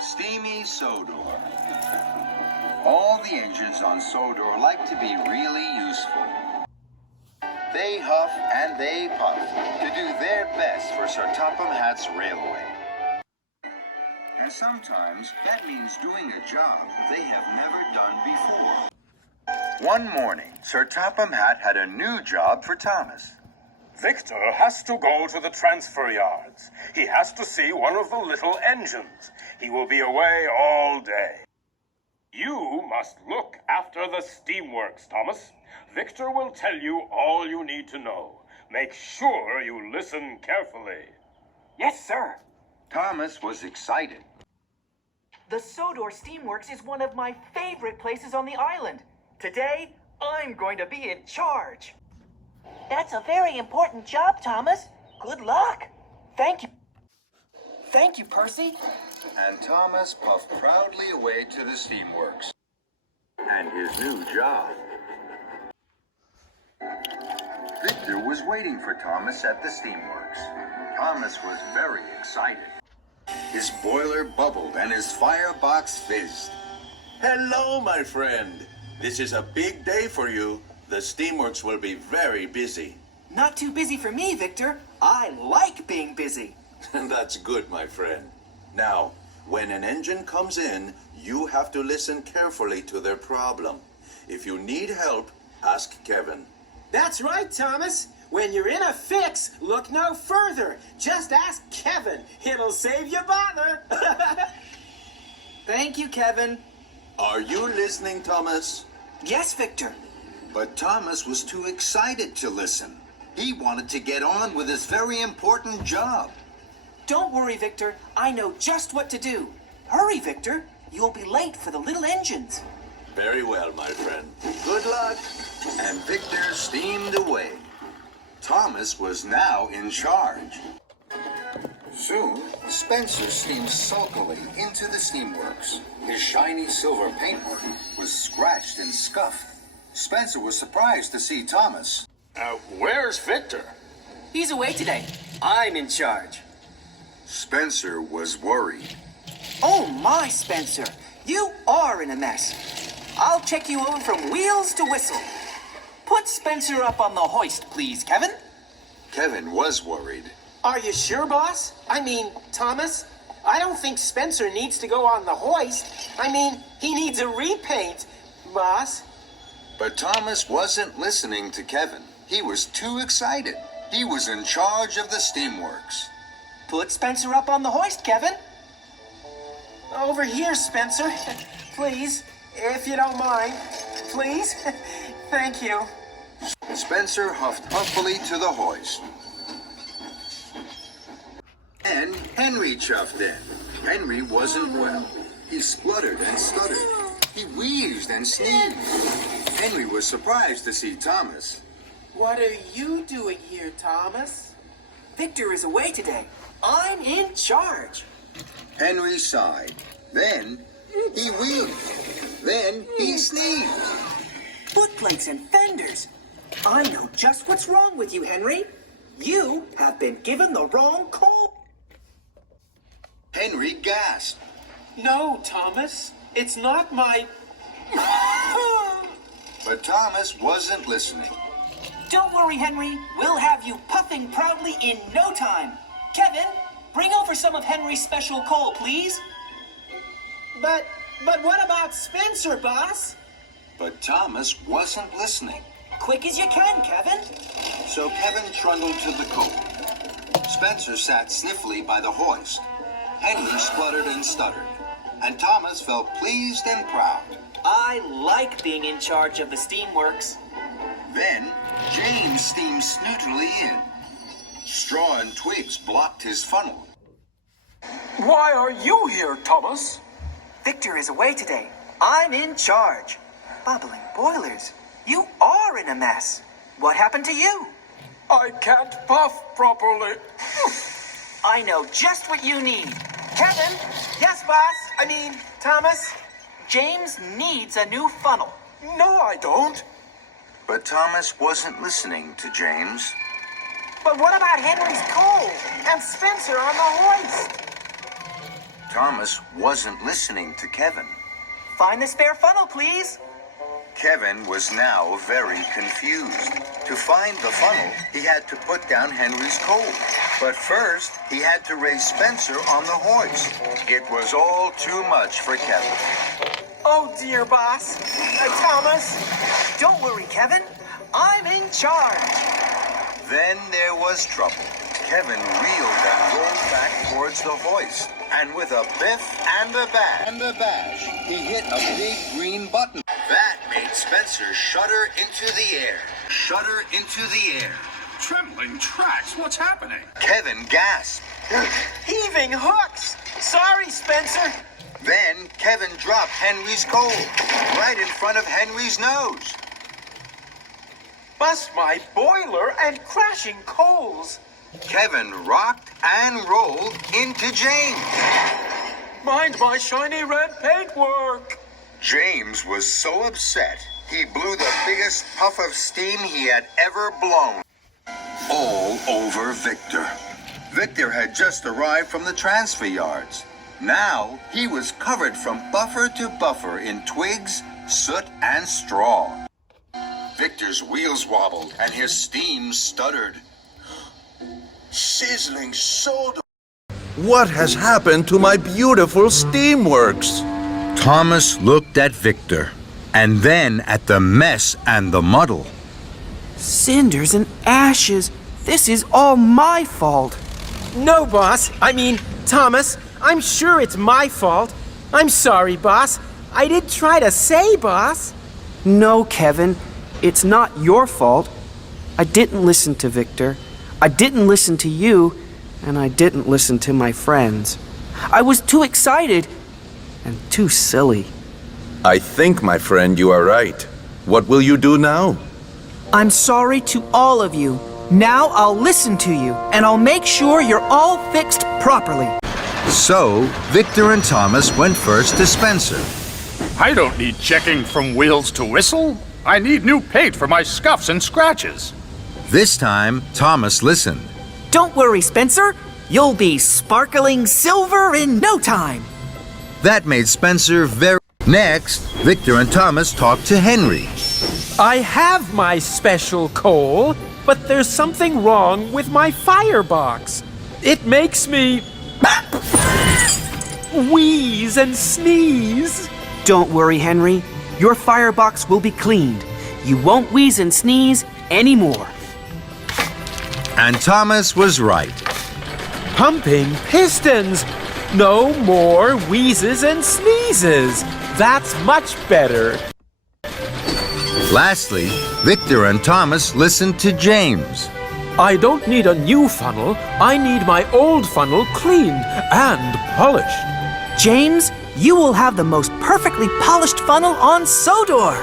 Steamy Sodor. All the engines on Sodor like to be really useful. They huff and they puff to do their best for Sir Topham Hatt's railway. And sometimes that means doing a job they have never done before. One morning, Sir Topham Hatt had a new job for Thomas. Victor has to go to the transfer yards. He has to see one of the little engines. He will be away all day. You must look after the steamworks, Thomas. Victor will tell you all you need to know. Make sure you listen carefully. Yes, sir. Thomas was excited. The Sodor Steamworks is one of my favorite places on the island. Today, I'm going to be in charge. That's a very important job, Thomas. Good luck. Thank you. Thank you, Percy. And Thomas puffed proudly away to the steamworks. And his new job. Victor was waiting for Thomas at the steamworks. Thomas was very excited. His boiler bubbled and his firebox fizzed. Hello, my friend. This is a big day for you. The steamworks will be very busy. Not too busy for me, Victor. I like being busy. That's good, my friend. Now, when an engine comes in, you have to listen carefully to their problem. If you need help, ask Kevin. That's right, Thomas. When you're in a fix, look no further. Just ask Kevin. It'll save you bother. Thank you, Kevin. Are you listening, Thomas? Yes, Victor. But Thomas was too excited to listen. He wanted to get on with his very important job. Don't worry, Victor. I know just what to do. Hurry, Victor. You'll be late for the little engines. Very well, my friend. Good luck. And Victor steamed away. Thomas was now in charge. Soon, Spencer steamed sulkily into the steamworks. His shiny silver paintwork was scratched and scuffed. Spencer was surprised to see Thomas. Where's Victor? He's away today. I'm in charge. Spencer was worried. Oh my, Spencer. You are in a mess. I'll check you over from wheels to whistle. Put Spencer up on the hoist, please, Kevin. Kevin was worried. Are you sure, boss? I mean, Thomas? I don't think Spencer needs to go on the hoist. I mean, he needs a repaint, boss. But Thomas wasn't listening to Kevin. He was too excited. He was in charge of the steamworks. Put Spencer up on the hoist, Kevin. Over here, Spencer. Please, if you don't mind. Please. Thank you. Spencer huffed huffily to the hoist. And Henry chuffed in. Henry wasn't well. He spluttered and stuttered. He wheezed and sneezed. Henry was surprised to see Thomas. What are you doing here, Thomas? Victor is away today. I'm in charge. Henry sighed. Then he wheezed. Then he sneezed. Footplates and fenders. I know just what's wrong with you, Henry. You have been given the wrong coal. Henry gasped. No, Thomas. It's not my... But Thomas wasn't listening. Don't worry, Henry. We'll have you puffing proudly in no time. Kevin, bring over some of Henry's special coal, please. But what about Spencer, boss? But Thomas wasn't listening. Quick as you can, Kevin. So Kevin trundled to the coal. Spencer sat sniffly by the hoist. Henry spluttered and stuttered. And Thomas felt pleased and proud. I like being in charge of the steamworks. Then, James steamed snootily in. Straw and twigs blocked his funnel. Why are you here, Thomas? Victor is away today. I'm in charge. Bubbling boilers, you are in a mess. What happened to you? I can't puff properly. I know just what you need. Kevin, Yes, boss. I mean, Thomas. James needs a new funnel. No, I don't. But Thomas wasn't listening to James. But what about Henry's coal and Spencer on the hoist? Thomas wasn't listening to Kevin. Find the spare funnel, please. Kevin was now very confused. To find the funnel, he had to put down Henry's coal. But first, he had to raise Spencer on the hoist. It was all too much for Kevin. Oh, dear, boss. Thomas. Don't worry, Kevin. I'm in charge. Then there was trouble. Kevin reeled and rolled back towards the hoist. And with a biff and a bash, he hit a big green button. That made Spencer shudder into the air. Shudder into the air. Trembling tracks, what's happening? Kevin gasped. Heaving hooks. Sorry, Spencer. Then Kevin dropped Henry's coal right in front of Henry's nose. Bust my boiler and crashing coals. Kevin rocked and rolled into James. Mind my shiny red paintwork. James was so upset, he blew the biggest puff of steam he had ever blown. All over Victor. Victor had just arrived from the transfer yards. Now he was covered from buffer to buffer in twigs, soot, and straw. Victor's wheels wobbled and his steam stuttered. Sizzling soda. What has happened to my beautiful steamworks? Thomas looked at Victor, and then at the mess and the muddle. Cinders and ashes. This is all my fault. No, boss. I mean, Thomas, I'm sure it's my fault. I'm sorry, boss. I did try to say, boss. No, Kevin, it's not your fault. I didn't listen to Victor. I didn't listen to you, and I didn't listen to my friends. I was too excited and too silly. I think, my friend, you are right. What will you do now? I'm sorry to all of you. Now I'll listen to you, and I'll make sure you're all fixed properly. So, Victor and Thomas went first to Spencer. I don't need checking from wheels to whistle. I need new paint for my scuffs and scratches. This time, Thomas listened. Don't worry, Spencer. You'll be sparkling silver in no time. That made Spencer very... Next, Victor and Thomas talked to Henry. I have my special coal, but there's something wrong with my firebox. It makes me wheeze and sneeze. Don't worry, Henry. Your firebox will be cleaned. You won't wheeze and sneeze anymore. And Thomas was right. Pumping pistons. No more wheezes and sneezes. That's much better. Lastly, Victor and Thomas listened to James. I don't need a new funnel. I need my old funnel cleaned and polished. James, you will have the most perfectly polished funnel on Sodor.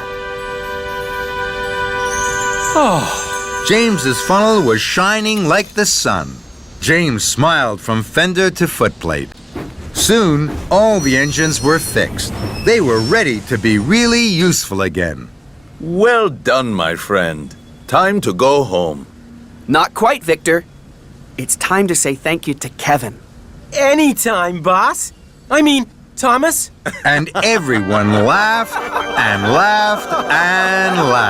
James's funnel was shining like the sun. James smiled from fender to footplate. Soon, all the engines were fixed. They were ready to be really useful again. Well done, my friend. Time to go home. Not quite, Victor. It's time to say thank you to Kevin. Anytime, boss. I mean, Thomas. And everyone laughed and laughed and laughed.